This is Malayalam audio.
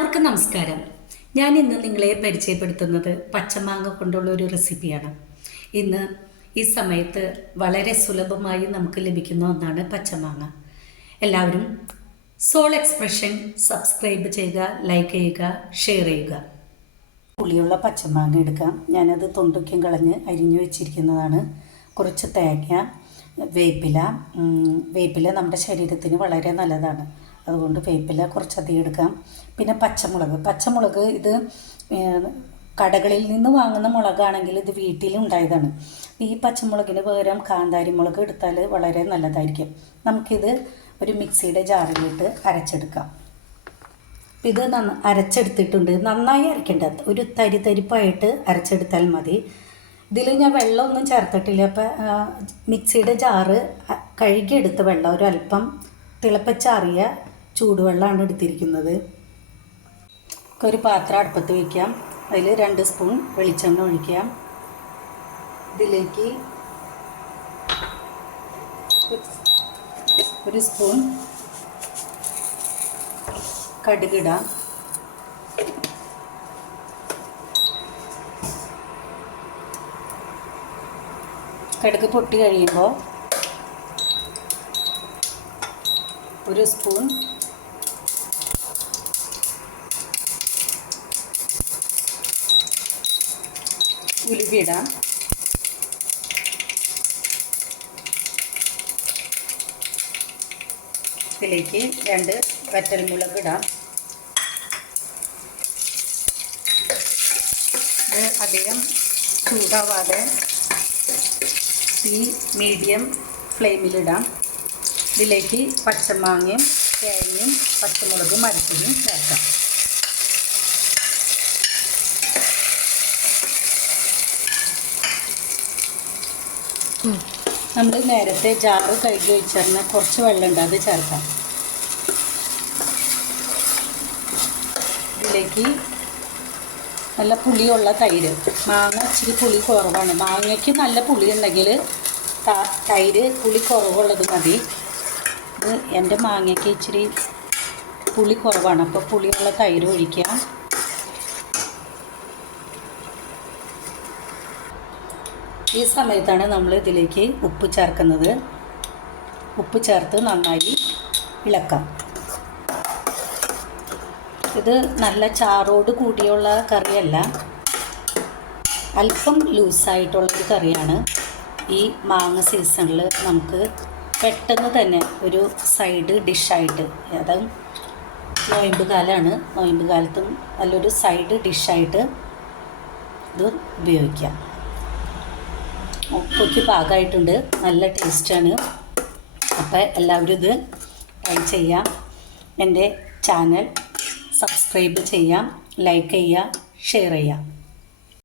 എല്ലാവർക്കും നമസ്കാരം. ഞാൻ ഇന്ന് നിങ്ങളെ പരിചയപ്പെടുത്തുന്നത് പച്ചമാങ്ങ കൊണ്ടുള്ള ഒരു റെസിപ്പിയാണ്. ഇന്ന് ഈ സമയത്ത് വളരെ സുലഭമായി നമുക്ക് ലഭിക്കുന്ന ഒന്നാണ് പച്ചമാങ്ങ. എല്ലാവരും സോൾ എക്സ്പ്രഷൻ സബ്സ്ക്രൈബ് ചെയ്യുക ലൈക്ക് ചെയ്യുക ഷെയർ ചെയ്യുക. പുളിയുള്ള പച്ചമാങ്ങ എടുക്കാം. ഞാനത് തൊണ്ടയ്ക്കും കളഞ്ഞ് അരിഞ്ഞു വെച്ചിരിക്കുന്നതാണ്. കുറച്ച് തേങ്ങ വേപ്പില. വേപ്പില നമ്മുടെ ശരീരത്തിന് വളരെ നല്ലതാണ്. അതുകൊണ്ട് വേപ്പില കുറച്ചധികം എടുക്കാം. പിന്നെ പച്ചമുളക്. പച്ചമുളക് ഇത് കടകളിൽ നിന്ന് വാങ്ങുന്ന മുളകാണെങ്കിൽ ഇത് വീട്ടിലുണ്ടായതാണ് ഈ പച്ചമുളകിന് പകരം കാന്താരി മുളക് എടുത്താൽ വളരെ നല്ലതായിരിക്കും. നമുക്കിത് ഒരു മിക്സിയുടെ ജാറിലിട്ട് അരച്ചെടുക്കാം. ഇത് നന്ന അരച്ചെടുത്തിട്ടുണ്ട്. നന്നായി അരക്കേണ്ട ഒരു തരി തരിപ്പായിട്ട് അരച്ചെടുത്താൽ മതി. ഇതിൽ ഞാൻ വെള്ളമൊന്നും ചേർത്തിട്ടില്ല. അപ്പം മിക്സിയുടെ ജാറ് കഴുകിയെടുത്ത വെള്ളം ഒരു അല്പം തിളപ്പിച്ചാറിയ ചൂടുവെള്ളമാണ് എടുത്തിരിക്കുന്നത്. ഒരു പാത്രം അടുപ്പത്ത് വയ്ക്കാം അതിൽ രണ്ട് സ്പൂൺ വെളിച്ചെണ്ണ ഒഴിക്കാം. ഇതിലേക്ക് ഒരു സ്പൂൺ കടുകിടാം കടുക് പൊട്ടി കഴിയുമ്പോൾ ഒരു സ്പൂൺ ഉലുവിടാം ഇതിലേക്ക് രണ്ട് വറ്റൽമുളക് ഇടാം. ഇത് അധികം ചൂടാവാതെ ഈ മീഡിയം ഫ്ലെയിമിലിടാം ഇതിലേക്ക് പച്ചമാങ്ങയും തേങ്ങയും പച്ചമുളകും അരച്ചതും ചേർക്കാം. നമ്മൾ നേരത്തെ ജാറ് കഴുകി വെച്ചിരുന്ന കുറച്ച് വെള്ളമുണ്ട് അത് ചേർക്കാം. ഇതിലേക്ക് നല്ല പുളിയുള്ള തൈര്. മാങ്ങ ഇച്ചിരി പുളി കുറവാണ്. മാങ്ങയ്ക്ക് നല്ല പുളി ഉണ്ടെങ്കിൽ തൈര് പുളി കുറവുള്ളത് മതി. ഇത് എന്റെ മാങ്ങയ്ക്ക് ഇച്ചിരി പുളി കുറവാണ്. അപ്പോൾ പുളിയുള്ള തൈര് ഒഴിക്കാം. ഈ സമയത്താണ് നമ്മൾ ഇതിലേക്ക് ഉപ്പ് ചേർക്കുന്നത്. ഉപ്പ് ചേർത്ത് നന്നായി ഇളക്കാം. ഇത് നല്ല ചാറോട് കൂടിയുള്ള കറിയല്ല. അല്പം ലൂസായിട്ടുള്ളൊരു കറിയാണ്. ഈ മാങ്ങ സീസണിൽ നമുക്ക് പെട്ടെന്ന് തന്നെ ഒരു സൈഡ് ഡിഷായിട്ട് അതും നോയമ്പ് കാലമാണ് നോയമ്പ് കാലത്തും നല്ലൊരു സൈഡ് ഡിഷായിട്ട് ഇത് ഉപയോഗിക്കാം. ഉപ്പൊക്കെ പാകമായിട്ടുണ്ട് നല്ല ടേസ്റ്റാണ്. അപ്പോൾ എല്ലാവരും ഇത് ട്രൈ ചെയ്യാം. എന്റെ ചാനൽ സബ്സ്ക്രൈബ് ചെയ്യാം ലൈക്ക് ചെയ്യുക ഷെയർ ചെയ്യാം.